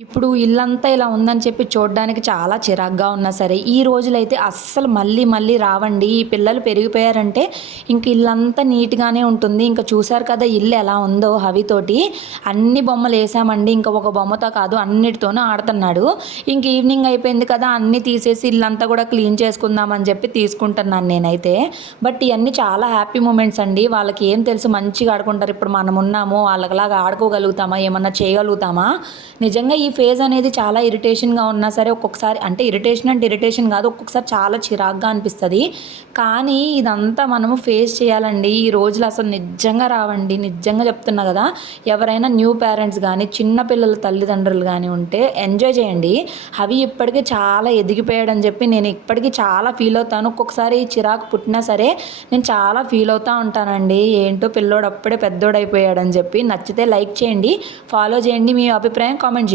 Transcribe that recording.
ఇప్పుడు ఇల్లంతా ఇలా ఉందని చెప్పి చూడ్డానికి చాలా చిరాకుగా ఉన్నా సరే, ఈ రోజులైతే అస్సలు మళ్ళీ మళ్ళీ రావండి. ఈ పిల్లలు పెరిగిపోయారంటే ఇంక ఇల్లంతా నీట్‌గానే ఉంటుంది. ఇంక చూసారు కదా ఇల్లు ఎలా ఉందో హవితోటి. అన్ని బొమ్మలేసామండి. ఇంక ఒక బొమ్మతో కాదు అన్నిటితోనూ ఆడుతున్నాడు. ఇంక ఈవినింగ్ అయిపోయింది కదా! అన్నీ తీసేసి ఇల్లంతా కూడా క్లీన్ చేసుకుందాం అని చెప్పి తీసుకుంటున్నాను నేనైతే. బట్ ఇయన్నీ చాలా హ్యాపీ మూమెంట్స్ అండి. వాళ్ళకి ఏం తెలుసు మంచిగా ఆడుకుంటారు. ఇప్పుడు మనమున్నాము వాళ్ళకిలాగా ఆడుకోగలుగుతామా? ఏమన్నా చేయగలుగుతామా? నిజంగా ఈ ఫేజ్ అనేది చాలా ఇరిటేషన్‌గా ఉన్నా సరే ఒక్కొక్కసారి అంటే ఇరిటేషన్ అంటే ఇరిటేషన్ కాదు. ఒక్కొక్కసారి చాలా చిరాకుగా అనిపిస్తది. కానీ ఇదంతా మనము ఫేస్ చేయాలండి. ఈ రోజులు అసలు నిజంగా రావండి. నిజంగా చెప్తున్నా కదా! ఎవరైనా న్యూ పేరెంట్స్ గానీ, చిన్న పిల్లల తల్లిదండ్రులు గానీ ఉంటే ఎంజాయ్ చేయండి. అవి ఇప్పటికే చాలా ఎదిగిపోయాడని చెప్పి నేను ఇప్పటికీ చాలా ఫీల్ అవుతాను. ఒక్కొక్కసారి చిరాకు పుట్టినా సరే నేను చాలా ఫీల్ అవుతా ఉంటానండి. ఏంటో పిల్లోడు అప్పుడే పెద్దోడైపోయాడని చెప్పి. నచ్చితే లైక్ చేయండి, ఫాలో చేయండి. మీ అభిప్రాయం కామెంట్ చేయండి.